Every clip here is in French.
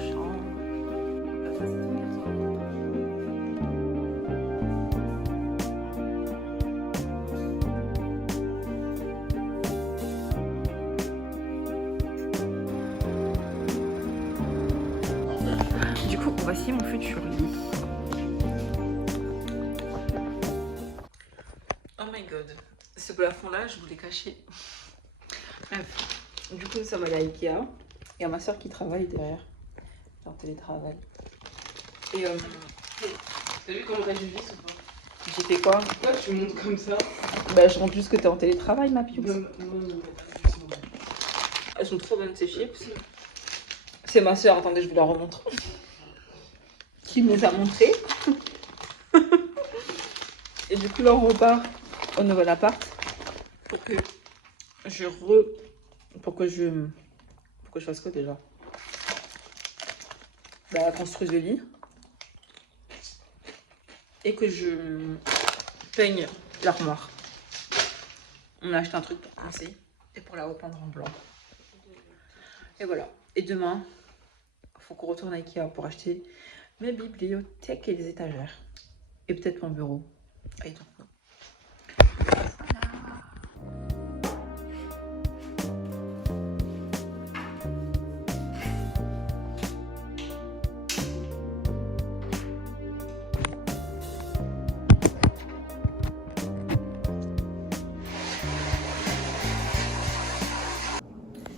chambre. Ça, c'est très bien. Du coup, voici mon futur lit. Oh my god, ce plafond-là, je voulais cacher. Bref, du coup, nous sommes allés à Ikea. Il y a ma soeur qui travaille derrière, en télétravail. Et t'as vu comment t'as du vis ou pas? j'ai fait quoi? Pourquoi tu montes comme ça? Bah, je montre juste que t'es en télétravail, ma piouse. Non. Elles sont trop bonnes ces chips. C'est ma soeur, attendez, je vous la remontre. Qui nous a montré. Et du coup, là, on repart au nouvel appart pour que je fasse quoi déjà? Bah, construise le lit. Et que je peigne l'armoire. On a acheté un truc pour commencer et pour la repeindre en blanc. Et voilà. Et demain, il faut qu'on retourne à Ikea pour acheter mes bibliothèques et les étagères. Et peut-être mon bureau. Et donc, non.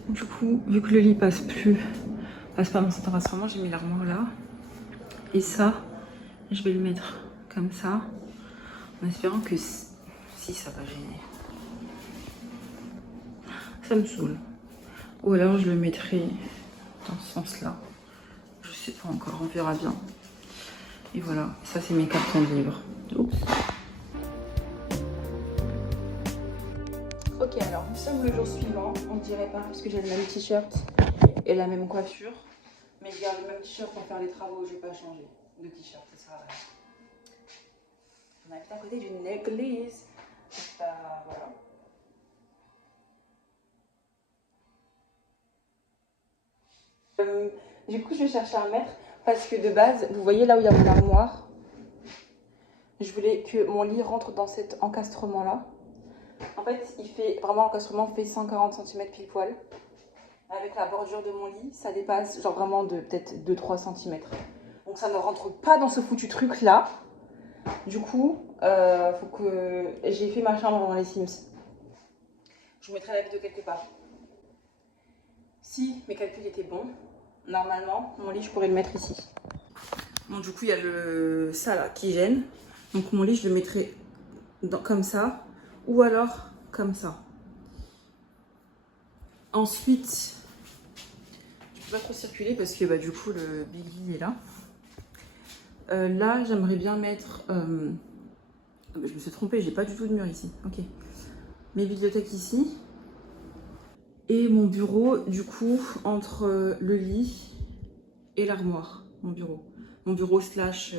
Du coup, vu que le lit passe pas mon centre d'enregistrement, j'ai mis l'armoire là. Et ça, je vais le mettre comme ça, en espérant que si ça va gêner. Ça me saoule. Ou alors je le mettrai dans ce sens-là. Je sais pas encore, on verra bien. Et voilà, ça c'est mes cartons de livres. Oups. Ok, alors nous sommes le jour suivant. On ne dirait pas parce que j'ai le même t-shirt et la même coiffure. Mais je garde le même t-shirt pour faire les travaux, je vais pas changer de t-shirt, ça sert à rien. On habite à côté d'une église. Voilà. Du coup, je vais chercher un mètre parce que de base, vous voyez là où il y a mon armoire, je voulais que mon lit rentre dans cet encastrement-là. En fait, l'encastrement fait 140 cm pile poil. Avec la bordure de mon lit, ça dépasse genre vraiment de peut-être 2-3 cm. Donc ça ne rentre pas dans ce foutu truc-là. Du coup, faut que j'ai fait ma chambre dans les Sims. Je vous mettrai la vidéo quelque part. Si mes calculs étaient bons, normalement, mon lit, je pourrais le mettre ici. Bon, du coup, il y a ça là qui gêne. Donc mon lit, je le mettrai comme ça. Ou alors comme ça. Ensuite, je peux pas trop circuler parce que du coup, le big lit est là. Là, j'aimerais bien mettre... je me suis trompée, j'ai pas du tout de mur ici. Ok. Mes bibliothèques ici. Et mon bureau, du coup, entre le lit et l'armoire. Mon bureau. Mon bureau slash...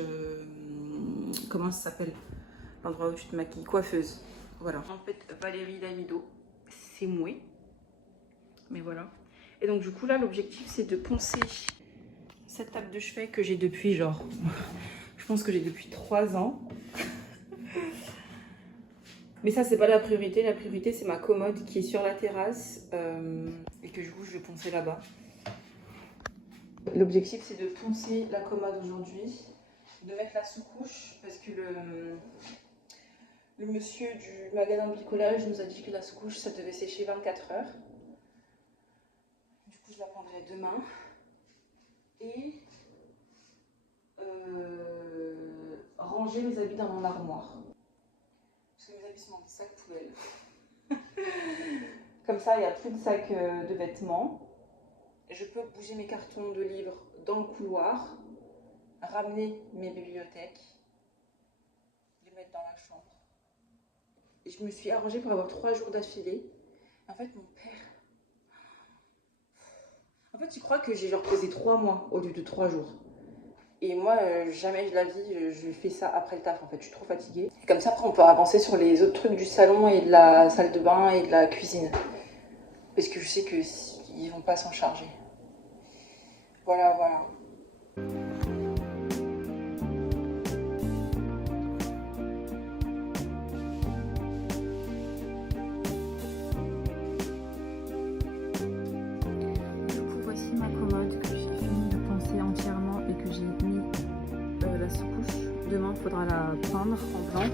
comment ça s'appelle? L'endroit où tu te maquilles. Coiffeuse. Voilà. En fait, Valérie Lamido, c'est moué. Mais voilà. Et donc, du coup, là, l'objectif, c'est de poncer cette table de chevet que j'ai depuis, genre... je pense que j'ai depuis 3 ans. Mais ça, c'est pas la priorité. La priorité, c'est ma commode qui est sur la terrasse et que du coup, je vais poncer là-bas. L'objectif, c'est de poncer la commode aujourd'hui, de mettre la sous-couche parce que le monsieur du magasin de bricolage nous a dit que la sous-couche, ça devait sécher 24 heures. Du coup, je la prendrai demain. Et ranger mes habits dans mon armoire. Parce que mes habits sont dans des sacs poubelles. Comme ça, il n'y a plus de sacs de vêtements. Je peux bouger mes cartons de livres dans le couloir, ramener mes bibliothèques, les mettre dans la chambre. Et je me suis arrangée pour avoir 3 jours d'affilée. En fait, mon père... En fait, il croit que j'ai genre posé 3 mois au lieu de 3 jours. Et moi, jamais de la vie, je fais ça après le taf, en fait. Je suis trop fatiguée. Et comme ça, après, on peut avancer sur les autres trucs du salon et de la salle de bain et de la cuisine. Parce que je sais qu'ils vont pas s'en charger. Voilà, voilà. Du coup, voici ma commode que j'ai fini de penser entièrement et que j'ai mis la sous-couche. Demain, il faudra la peindre en blanc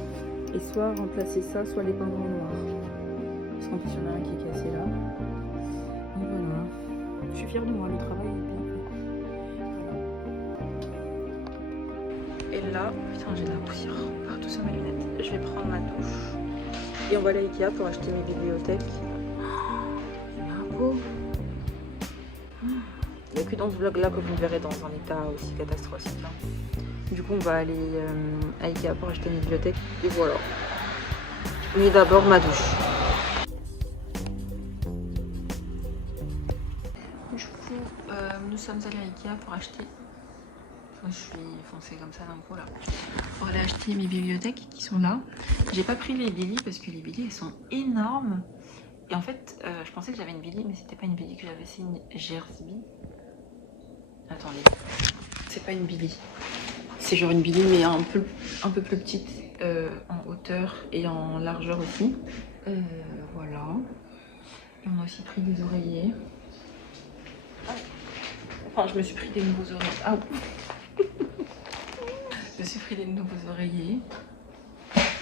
et soit remplacer ça, soit les peindre en noir. Parce qu'en plus, il y en a un qui est cassé là. Donc voilà. Je suis fière de moi, le travail est bien fait. Et là, putain, j'ai de la poussière partout sur mes lunettes. Je vais prendre ma douche. Et on va aller à Ikea pour acheter mes bibliothèques. Il y en a un beau. Il n'y a que dans ce vlog là que vous me verrez dans un état aussi catastrophique. Hein. Du coup, on va aller à Ikea pour acheter mes bibliothèques. Et voilà. Mais d'abord, ma douche. Du coup, nous sommes allés à Ikea pour acheter. Je suis foncée comme ça d'un coup là. Pour aller acheter mes bibliothèques qui sont là. J'ai pas pris les Billy parce que les Billy elles sont énormes. Et en fait, je pensais que j'avais une Billy, mais c'était pas une Billy que j'avais, c'est une Gersby. Attendez, c'est pas une Billy. C'est genre une Billy mais un peu plus petite en hauteur et en largeur aussi. Voilà. Et on a aussi pris des oreillers. Enfin, je me suis pris des nouveaux oreillers. Ah oui. Je me suis pris des nouveaux oreillers.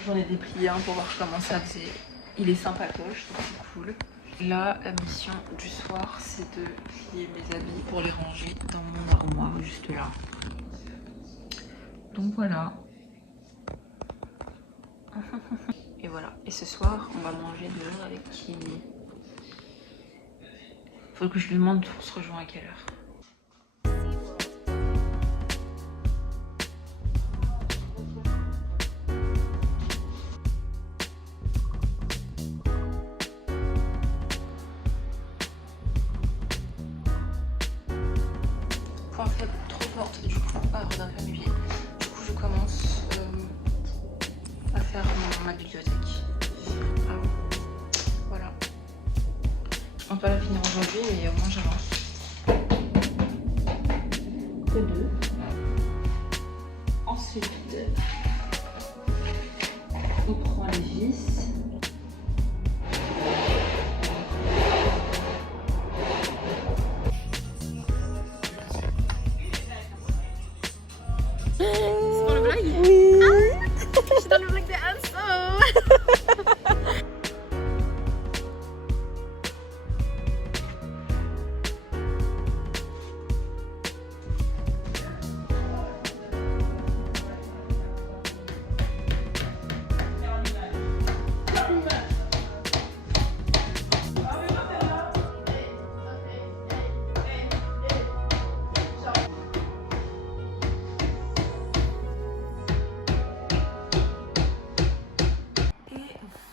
J'en ai déplié un pour voir comment ça faisait. Il est sympatoche, donc c'est cool. Là, la mission du soir, c'est de plier mes habits pour les ranger dans mon armoire, juste là. Donc voilà. Et voilà. Et ce soir, on va manger dehors avec Kimi. Faut que je lui demande on se rejoint à quelle heure. Point faible, trop forte, du coup, pas d'un familier. Du coup, je commence à faire ma bibliothèque. Voilà. Je compte pas la finir aujourd'hui, mais au moins j'avance. Que deux. Ensuite, on prend les vis. C'est dans le vlog? Oui. Ah, je suis dans le vlog de Anso.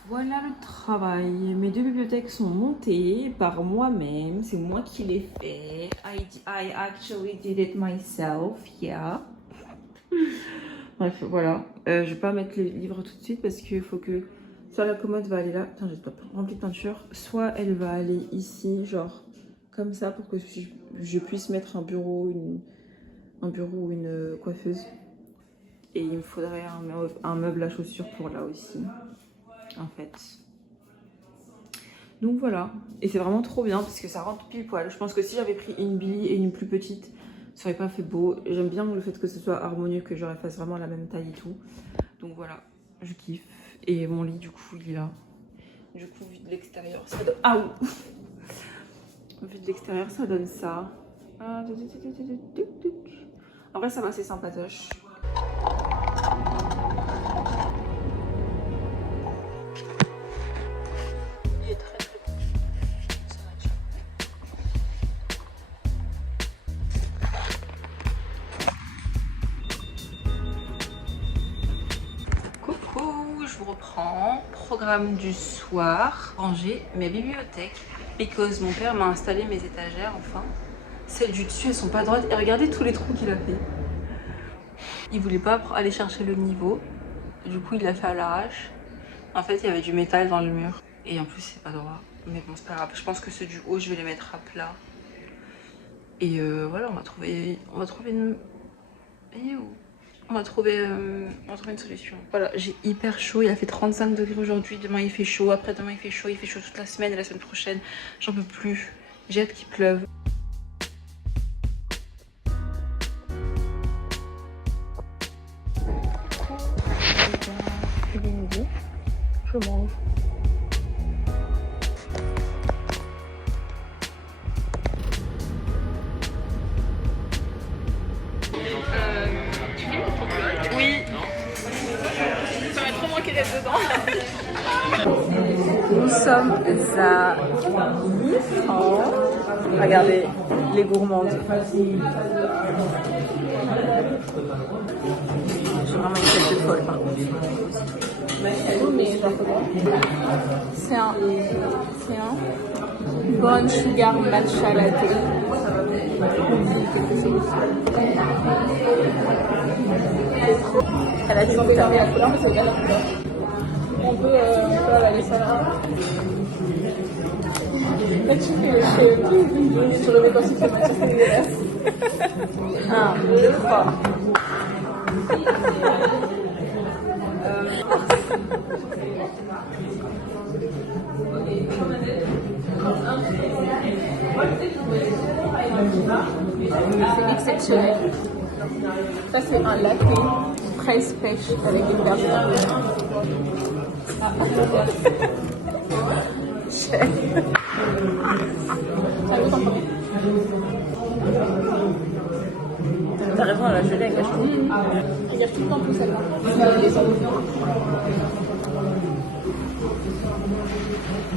Voilà le travail. Mes deux bibliothèques sont montées par moi-même. C'est moi qui l'ai fait. I actually did it myself. Yeah. Bref, voilà. Je vais pas mettre les livres tout de suite parce qu'il faut que soit la commode va aller là. Putain, j'ai pas rempli de peinture. Soit elle va aller ici, genre comme ça, pour que je puisse mettre un bureau ou une coiffeuse. Et il me faudrait un meuble à chaussures pour là aussi. En fait. Donc voilà. Et c'est vraiment trop bien parce que ça rentre pile poil. Je pense que si j'avais pris une Billy et une plus petite, ça aurait pas fait beau. J'aime bien le fait que ce soit harmonieux, que je fasse vraiment la même taille et tout. Donc voilà, je kiffe. Et mon lit, du coup, il est là. Du coup, vu de l'extérieur, ça donne... Ah ouh. Vu de l'extérieur, ça donne ça. En vrai, ça va, c'est sympatoche. Il est très très bon. Ça match. Coucou, je vous reprends. Programme du soir. Ranger mes bibliothèques. Because mon père m'a installé mes étagères enfin. Celles du dessus, elles sont pas droites. Et regardez tous les trous qu'il a fait. Il voulait pas aller chercher le niveau. Du coup, il l'a fait à l'arrache. En fait, il y avait du métal dans le mur. Et en plus, c'est pas droit. Mais bon, c'est pas grave. Je pense que ceux du haut, je vais les mettre à plat. Et voilà, on va trouver une... On va trouver une solution. Voilà, j'ai hyper chaud, il a fait 35 degrés aujourd'hui, demain il fait chaud, après-demain il fait chaud toute la semaine et la semaine prochaine. J'en peux plus, j'ai hâte qu'il pleuve. Il est midi, je mange. Oui. Ça m'a trop manqué d'être dedans. Nous sommes à Mifran. Regardez, les gourmandes. J'ai vraiment une tête de folle par contre. C'est un brown sugar matcha latte. Elle a dit que t'avais la couleur, mais c'est bien la couleur. On peut avaler ça là. Là, tu fais le chef, tu remets quand tu fais matcha, c'est dégueulasse. 1, 2, 3. C'est exceptionnel. Ça c'est un latte fraise pêche avec une verre de T'as raison, la gelée elle gâche tout. Elle gâche tout le temps tout celle-là.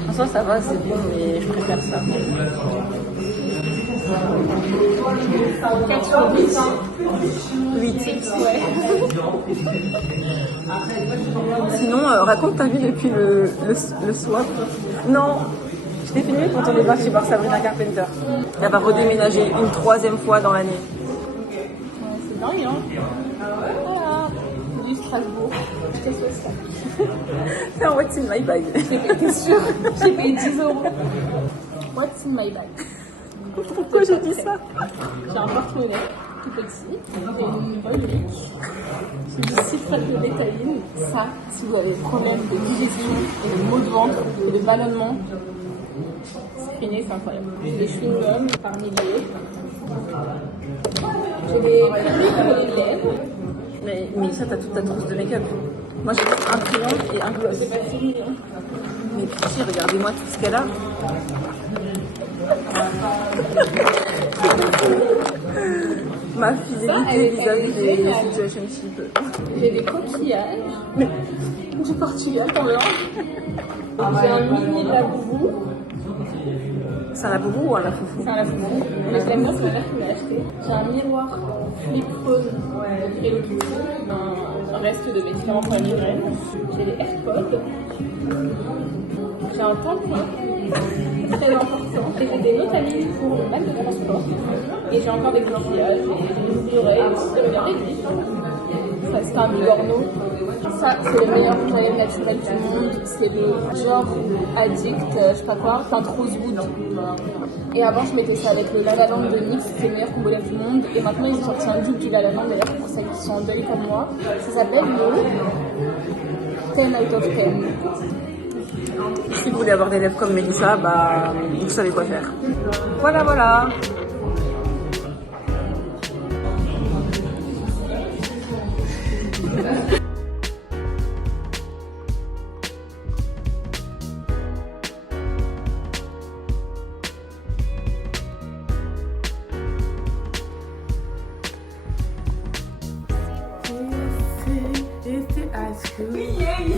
En soi ça va, c'est bon, mais je préfère ça. 4 sur 10. 8. Ouais. Sinon, raconte ta vie depuis le soir. Non, je t'ai filmé quand on est parti voir Sabrina Carpenter. Elle va redéménager une 3e fois dans l'année. C'est dingue, hein? Voilà. Du Strasbourg. Je te souhaite ça. C'est un What's in my bag. T'es sûre? J'ai payé 10 €. What's in my bag? Pourquoi j'ai dit ça? J'ai un porte-monnaie tout petit, j'ai une relique, j'ai du citrate de bétaïne. Ça, si vous avez des problèmes de digestion et de maux de ventre et de ballonnement, screener, c'est incroyable. J'ai des chewing-gums par milliers. J'ai des produits pour les lèvres. Mais ça, t'as toute ta trousse de make-up. Moi, j'ai un crayon et un gloss. C'est pas si mignon. Mais pitié, regardez-moi tout ce qu'elle a. Ma fidélité vis-à-vis des situationships. J'ai des coquillages du Portugal quand même. J'ai un mini laboubou. C'est un laboubou ou un lafoufou? C'est un lafoufou. Mais je l'aime bien, c'est ma mère qui m'a acheté. J'ai un miroir flip phone de Hello Kitty. Un reste de médicaments pour la migraine. J'ai des AirPods. J'ai un tampon. Très important. Et j'ai des notes à lire pour le bac de transport. Et j'ai encore des coquillages et j'ai des oreilles aussi. Regardez, ça c'est un bigorneau. Ça c'est le meilleur toilette naturel du monde. C'est le genre addict, je sais pas quoi, teinte rosewood. Et avant je mettais ça avec le Lalaland de NYX, c'est le meilleur combo lèvres du monde. Et maintenant ils ont sorti un dupe du Lalaland d'ailleurs pour celles qui sont en deuil comme moi. Ça s'appelle le 10 out of 10. Si vous voulez avoir des lèvres comme Mélissa, bah, vous savez quoi faire. Voilà, voilà.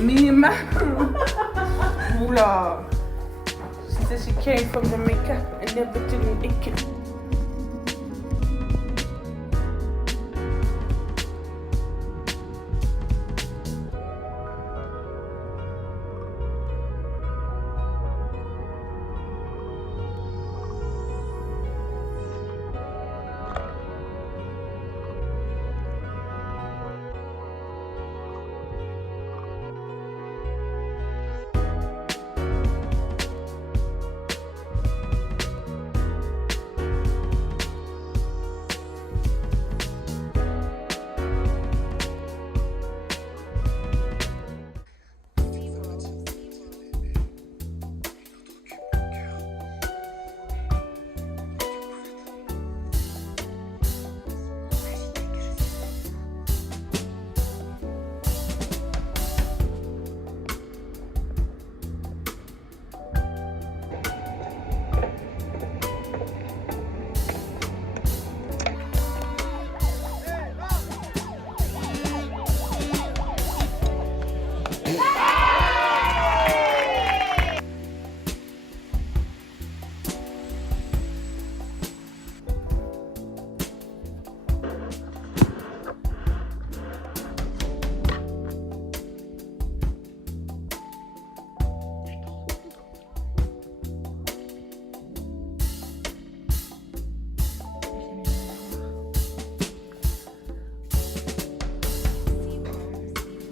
Mima. Oula. She said she came from the makeup and never didn't it.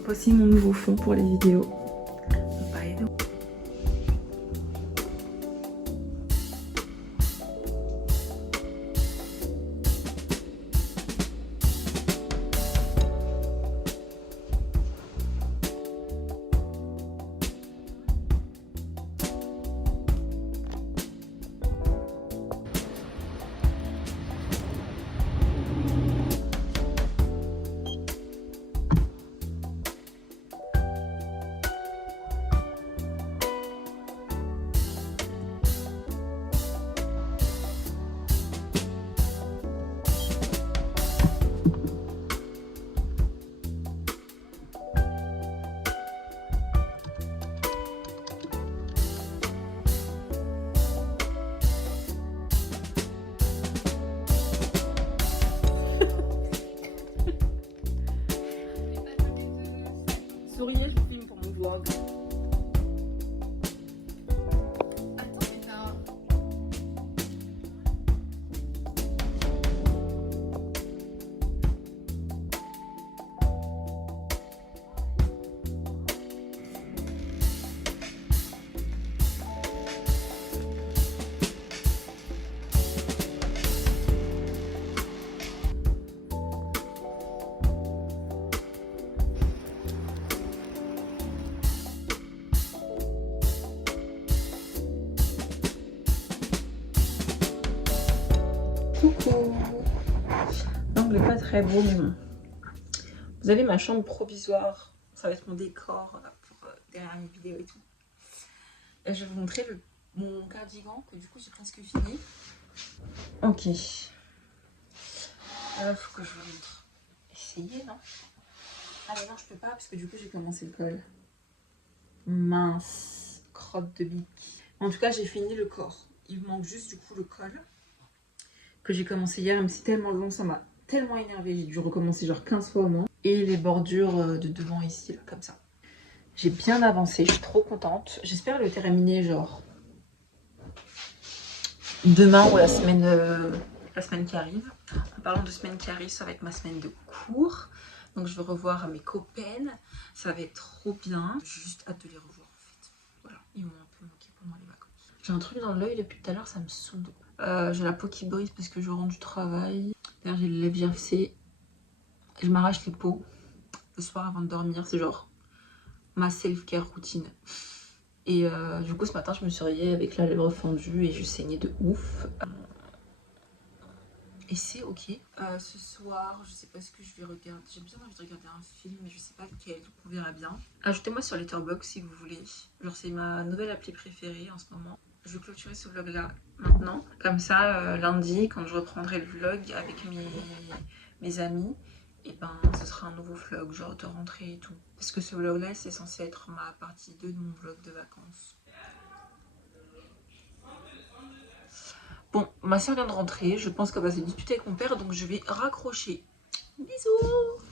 Voici mon nouveau fond pour les vidéos. Bye. Souriez, je filme pour mon vlog. Attends, mais t'as... Coucou. L'angle est pas très beau, mais bon. Vous avez ma chambre provisoire. Ça va être mon décor pour derrière mes vidéos et tout. Et je vais vous montrer mon cardigan que du coup j'ai presque fini. Ok. Là, faut que je vous montre. Essayez, non? Ah mais non, je peux pas parce que du coup j'ai commencé le col. Mince. Crotte de bique. En tout cas, j'ai fini le corps. Il me manque juste du coup le col. Que j'ai commencé hier, mais c'est tellement long, ça m'a tellement énervé, j'ai dû recommencer genre 15 fois au moins. Et les bordures de devant ici, là, comme ça. J'ai bien avancé, je suis trop contente. J'espère le terminer genre demain ou la semaine qui arrive. En parlant de semaine qui arrive, ça va être ma semaine de cours. Donc je vais revoir mes copaines, ça va être trop bien. J'ai juste hâte de les revoir en fait. Voilà, ils m'ont un peu manqué pendant les vacances. J'ai un truc dans l'œil depuis tout à l'heure, ça me saoule. J'ai la peau qui brise parce que je rentre du travail. D'ailleurs, j'ai le lèvre gercé. Je m'arrache les peaux le soir avant de dormir. C'est genre ma self-care routine. Et du coup, ce matin, je me suis réveillée avec la lèvre fendue et je saignais de ouf. Et c'est ok. Ce soir, je sais pas ce que je vais regarder. J'ai bien envie de regarder un film, mais je sais pas lequel. Donc on verra bien. Ajoutez-moi sur Letterboxd si vous voulez. Genre, c'est ma nouvelle appli préférée en ce moment. Je vais clôturer ce vlog là maintenant. Comme ça, lundi, quand je reprendrai le vlog avec mes amis, et ben ce sera un nouveau vlog, genre de rentrée et tout. Parce que ce vlog là, c'est censé être ma partie 2 de mon vlog de vacances. Bon, ma soeur vient de rentrer. Je pense qu'elle va se disputer avec mon père, donc je vais raccrocher. Bisous!